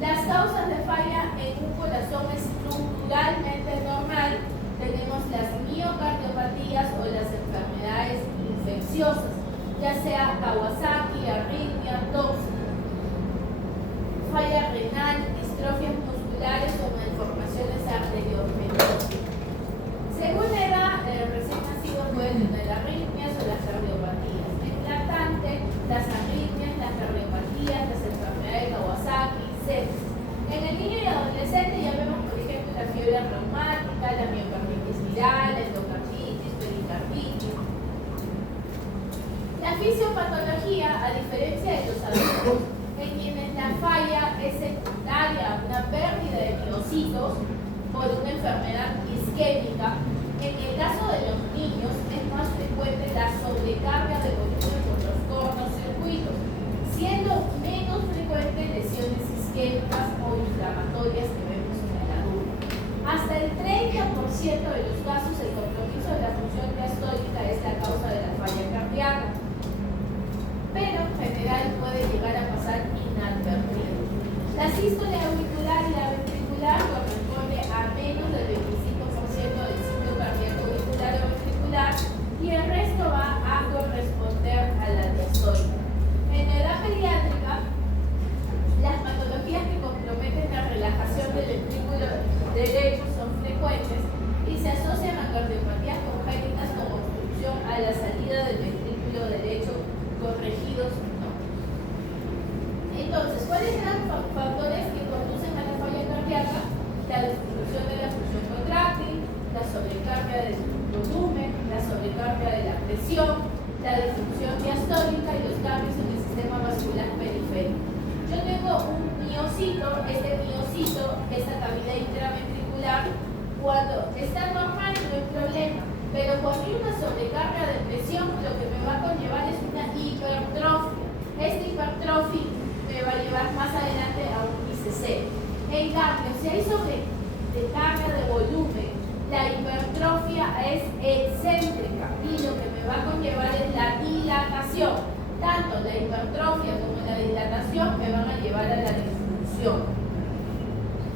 Las causas de falla en un corazón estructuralmente normal tenemos las miocardiopatías o las enfermedades infecciosas, ya sea Kawasaki, arritmia, tóxica, falla renal, distrofias musculares o malformaciones arteriovasculares. patología, a diferencia de los adultos, en quienes la falla es secundaria a una pérdida de miocitos por una enfermedad isquémica, en el caso de los niños es más frecuente la sobrecarga de volumen por los cortocircuitos, siendo menos frecuentes lesiones isquémicas o inflamatorias que vemos en el adulto. Hasta el 30% de los casos el compromiso de la función diastólica es la causa de la falla cardíaca, pero en general puede llegar a pasar inadvertido. La sístole auricular y la ventricular corresponde a menos del 25% del ciclo cardíaco auricular o ventricular y el resto va a corresponder a la diastólica. En la edad pediátrica, las patologías que comprometen la relajación del ventrículo derecho son frecuentes y se asocian a cardiopatías congénitas con obstrucción a la salida del ventrículo derecho corregidos no. Entonces, ¿cuáles eran factores que conducen a la falla cardíaca? La disminución de la función contráctil, la sobrecarga del volumen, la sobrecarga de la presión, la disfunción diastólica y los cambios en el sistema vascular periférico. Yo tengo un miocito, este miocito, esa cavidad intraventricular, cuando está normal no hay problema, pero cuando hay una sobrecarga de presión, lo que me va a conllevar es una hipertrofia. Esta hipertrofia me va a llevar más adelante a un ICC. En cambio, si hay sobrecarga de volumen, la hipertrofia es excéntrica y lo que me va a conllevar es la dilatación. Tanto la hipertrofia como la dilatación me van a llevar a la disfunción.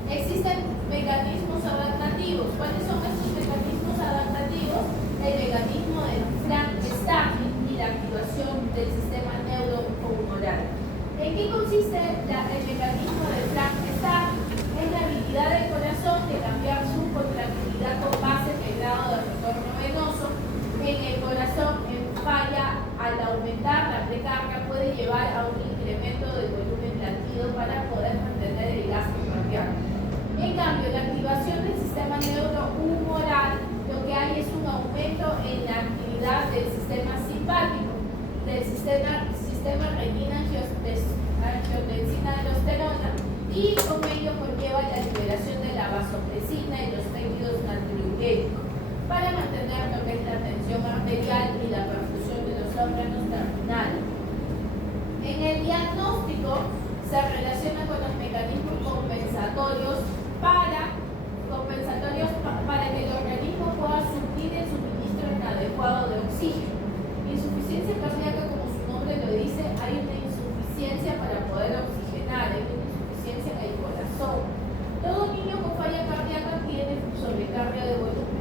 Existen mecanismos adaptativos. ¿Cuáles son estos mecanismos adaptativos? El mecanismo del Frankenstein y la activación del sistema neurohumoral. ¿En qué consiste el mecanismo del Frankenstein? Es la habilidad del corazón de cambiar su contractilidad con base en el grado de retorno venoso. En el corazón, en falla, al aumentar la precarga, puede llevar a un incremento del volumen latido para poder mantener el gasto cardíaco. En cambio, la activación del sistema neurohumoral, lo que hay es un aumento en la actividad del sistema simpático, del sistema renina-angiotensina-aldosterona, y con ello conlleva la liberación de la vasopresina y los péptidos natriuréticos para mantener lo que es la tensión arterial y la perfusión de los órganos terminales. En el diagnóstico se relaciona con los mecanismos compensatorios para que el organismo pueda suplir el suministro inadecuado de oxígeno. Insuficiencia cardíaca, como su nombre lo dice, hay una insuficiencia para poder oxigenar, hay una insuficiencia en el corazón. Todo niño con falla cardíaca tiene sobrecarga de volumen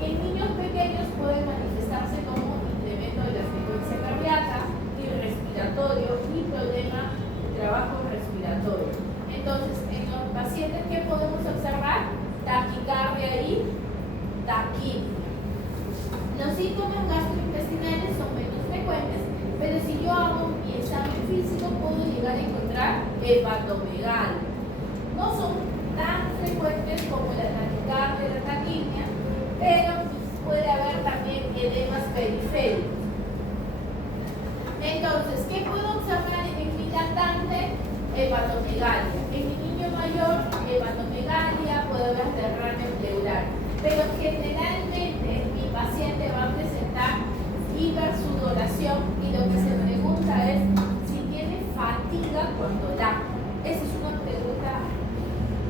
y en niños pequeños puede manifestarse como incremento de la frecuencia cardíaca y respiratorio y problema de trabajo respiratorio. Entonces, en los pacientes, ¿qué podemos observar? Taquicardia y taquipnea. Los síntomas gastrointestinales son menos frecuentes, pero si yo hago mi examen físico puedo llegar a encontrar hepatomegalia. No son tan frecuentes como la taquicardia y la taquipnea, pero puede haber también edemas periféricos. Entonces, ¿qué puedo observar en mi lactante? Hepatomegalia. En mi niño mayor, hepatomegalia, puede haber derrame pleural. Pero generalmente mi paciente va a presentar hipersudoración y lo que se pregunta es si tiene fatiga cuando lacta. Esa es una pregunta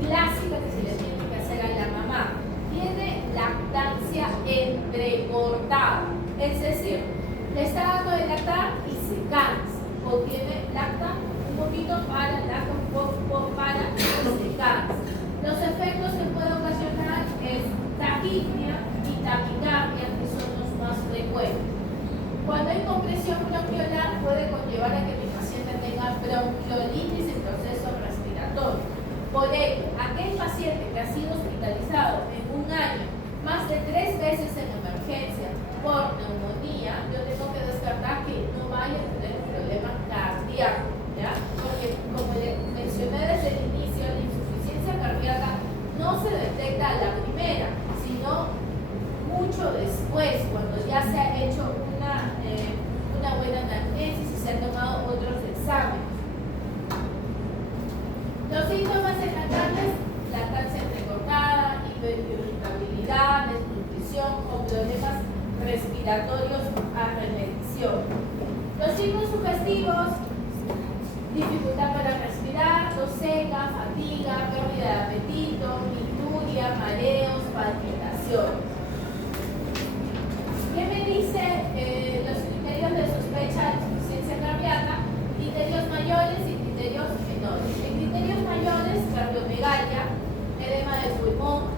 clásica que se le tiene que hacer a la mamá. Tiene lactancia entrecortada, es decir, le está dando de lactar y se cansa, o tiene lacta un poquito para, lacta un poco para y se cansa. Los efectos que puede ocasionar es taquipnea y taquicardia, que son los más frecuentes. Cuando hay compresión bronquiolar puede conllevar a que mi paciente tenga bronquiolitis en proceso respiratorio. Por ello, aquel paciente que ha sido hospitalizado en un año más de 3 veces en emergencia por neumonía, yo tengo que descartar que no vaya a tener un problema cardíaco, ¿ya? Porque, como le mencioné desde el inicio, la insuficiencia cardíaca no se detecta a la primera, sino mucho después, cuando ya se ha hecho una buena anamnesis y se ha irritabilidad, desnutrición o problemas respiratorios a repetición. Los signos sugestivos: dificultad para respirar, tos seca, fatiga, pérdida de apetito, micturia, mareos, palpitaciones. ¿Qué me dice los criterios de sospecha de insuficiencia cardíaca? Criterios mayores y criterios menores. En criterios mayores, cardiomegalia, edema del pulmón,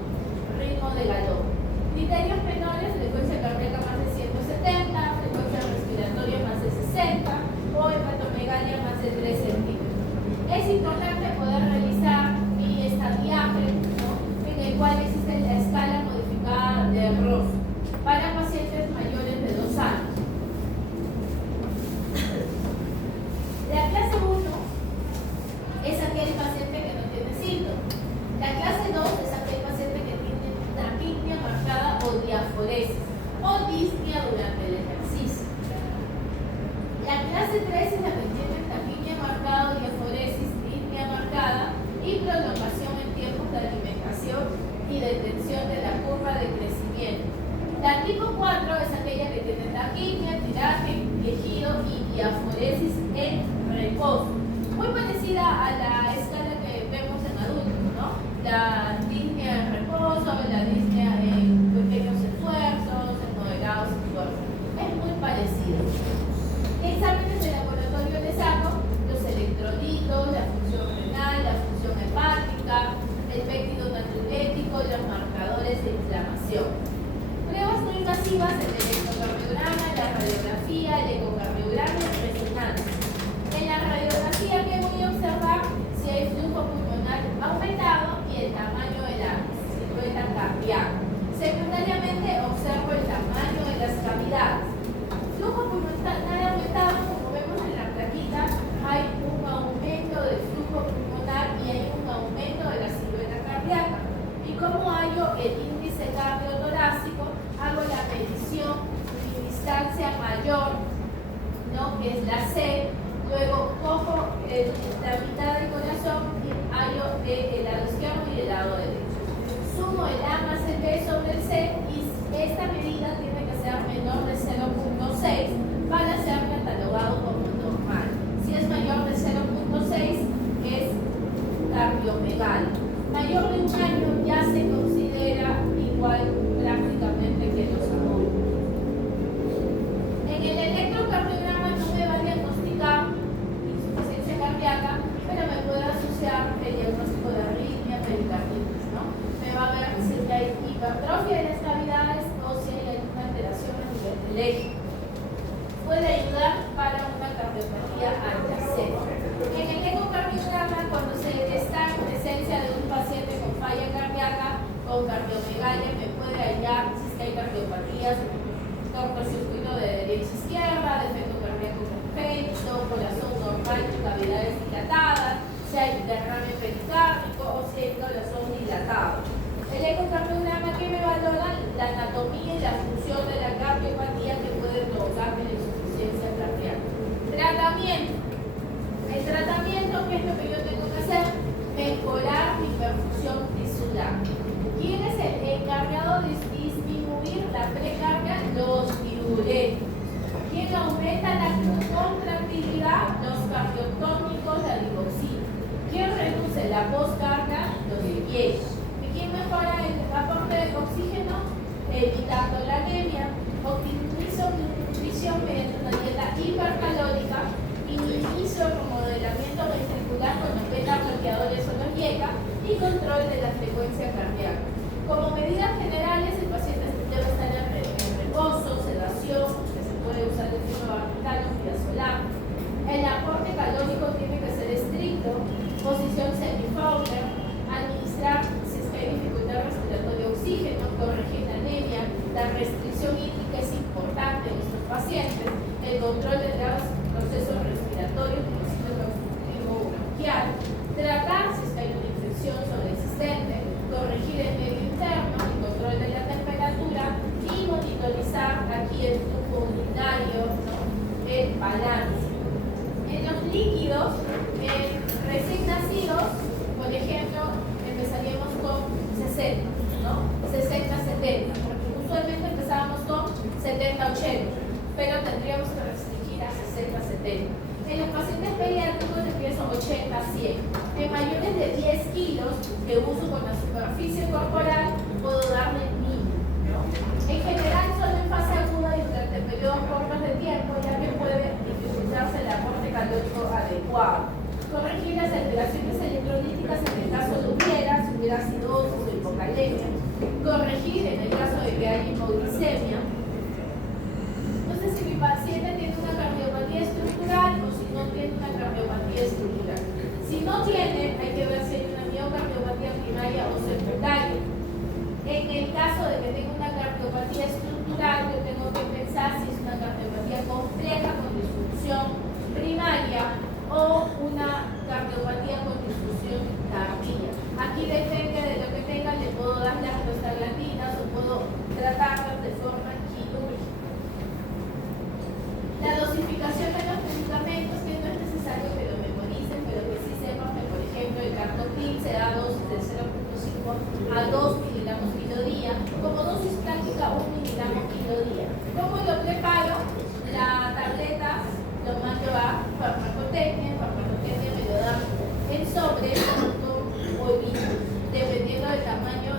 ritmo de galop. Criterios menores, frecuencia cardíaca más de 170, frecuencia respiratoria más de 60 o hepatomegalia más de 3 centímetros. Es importante poder realizar mi estadiaje, ¿no?, en el cual existe la escala modificada de Ross para pacientes mayores de 2 años. La clase 1 es aquel paciente que no tiene síntomas. La clase 2 es aquel paciente que tiene taquipnia marcada o diaforesis o disnea durante el ejercicio. La clase 3 es la que tiene taquipnia marcada o diaforesis, disnea marcada y prolongación en tiempos de alimentación y detención de la curva de crecimiento. La tipo 4 es aquella que tiene taquipnia, tiraje, quejido y diaforesis en reposo. Muy parecida a la escala que vemos en adultos, ¿no? La disnea en reposo, la disnea en pequeños esfuerzos, en moderados esfuerzos. Es muy parecido. ¿Qué exámenes de laboratorio les hago? Los electrolitos, la función renal, la función hepática, el péptido natriurético, los marcadores de inflamación. Pruebas no invasivas: el electrocardiograma, la radiografía, el ecocardiograma y el resonancia. En la radiografía, ¿qué voy a observar? Si hay flujo pulmonar aumentado y el tamaño de la silueta cardíaca. Secundariamente, observo el tamaño de las cavidades. Flujo pulmonar aumentado, como vemos en la plaquita, hay un aumento del flujo pulmonar y hay un aumento de la silueta cardíaca. ¿Y cómo hallo el índice cardiotorácico? Hago la medición de distancia mayor, ¿no?, que es la C. Luego cojo la mitad del corazón y hallo el lado izquierdo y el lado derecho. Sumo el A más el B sobre el C y esta medida tiene que ser menor de 0.6 para ser catalogado como normal. Si es mayor de 0.6 es cardiomegalia. Mayor de 1 año ya se considera igual prácticamente que los adultos. En el electrocardiograma no me va a diagnosticar insuficiencia cardíaca, pero me puede asociar el diagnóstico de arritmia, pericarditis, ¿no? Me va a ver si hay hipertrofia de las cavidades o si hay alguna alteración a nivel del eje. Puede ayudar para una cardiopatía adyacente. En el ecocardiograma, cuando se está en presencia de un paciente con falla cardíaca, con cardiomegalia, me puede hallar si es que hay cardiopatías, cortocircuito de derecha a izquierda, defecto cardíaco congénito, corazón normal con cavidades dilatadas, si hay derrame pericárdico o si hay corazón dilatado. El ecocardiograma, que me valora la anatomía y la función de la cardiopatía que puede provocar la insuficiencia cardíaca. Tratamiento. El tratamiento, ¿qué es lo que yo tengo que hacer? Mejorar mi perfusión tisular. ¿Quién es el encargado de disminuir la precarga? Los diuréticos. ¿Quién aumenta la contractilidad? Los cardiotónicos, la digoxina. ¿Quién reduce la poscarga? Los diuréticos. ¿Y quién mejora el aporte de oxígeno? Evitando la anemia. Optimizo mi nutrición mediante una dieta hipercalórica. Minimizo el modelamiento ventricular con los beta-bloqueadores o los IECA y control de la frecuencia cardíaca. Como medidas generales, el paciente debe estar en reposo, sedación, que se puede usar el fenobarbital o midazolam. El aporte calórico tiene que ser estricto, posición semi-Fowler, administrar si es que hay dificultad respiratoria oxígeno, corregir la anemia, la restricción hídrica es importante en estos pacientes, el control de los procesos respiratorios como el síndrome obstructivo bronquial, tratar si es que hay una infección sobreexistente, corregir el medio interno, el control de la temperatura y monitorizar aquí el flujo urinario, ¿no?, el balance. En los líquidos 100. En mayores de 10 kilos que uso con la superficie corporal, puedo darle 1000. ¿No? En general, solo en fase aguda y durante periodos cortos de tiempo, ya que puede dificultarse el aporte calórico adecuado. Corregir las alteraciones electrolíticas en el caso de si hubiera acidosis o hipocalemia. Corregir en el caso de que haya hipoglicemia. No sé si mi paciente tiene una cardiopatía estructural o si no tiene una cardiopatía estructural. Si no tiene, hay que ver si hay una miocardiopatía primaria o secundaria. En el caso de que tenga una cardiopatía estructural, yo tengo que pensar si es una cardiopatía compleja con disfunción primaria o una cardiopatía con disfunción tardía. Aquí depende de lo que tenga, le puedo dar las prostaglandinas o puedo tratarlas de forma quirúrgica. La dosificación de los medicamentos, que no es necesario que lo memoricen, pero que sí sepan que, por ejemplo, el Cartopil se da dosis de 0.5 a 2 miligramos kilo día, como dosis práctica 1 miligramo kilo día. ¿Cómo lo preparo? La tableta lo mando a farmacotecnia me lo dan en sobre con polvito, dependiendo del tamaño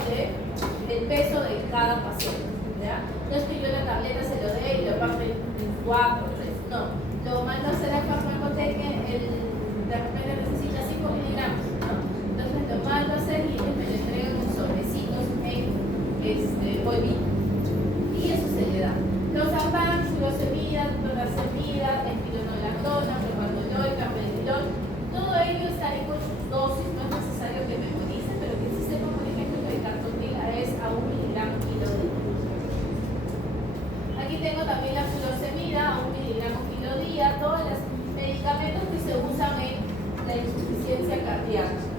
del peso de cada paciente. ¿Ya? No es que yo la tableta se lo dé y lo parte en 4, 3, no. Lo mando a hacer a farmacotecnia, la primera necesita 5 miligramos, ¿no? Entonces lo mando a hacer y ellos me lo entregan en sobrecitos en polvito. Y eso se le da. Los AMPAM, furosemida, cloracemida, espironolactona, propanolol, carvedilol, todo ello está ahí con sus dosis, no es necesario que memoricen, pero que sí sepan, por ejemplo, que el Cartopil es a 1 miligramo kilo de día. Aquí tengo también la furosemida a 1 miligramo kilo día, todos los medicamentos que se usan en la insuficiencia cardíaca.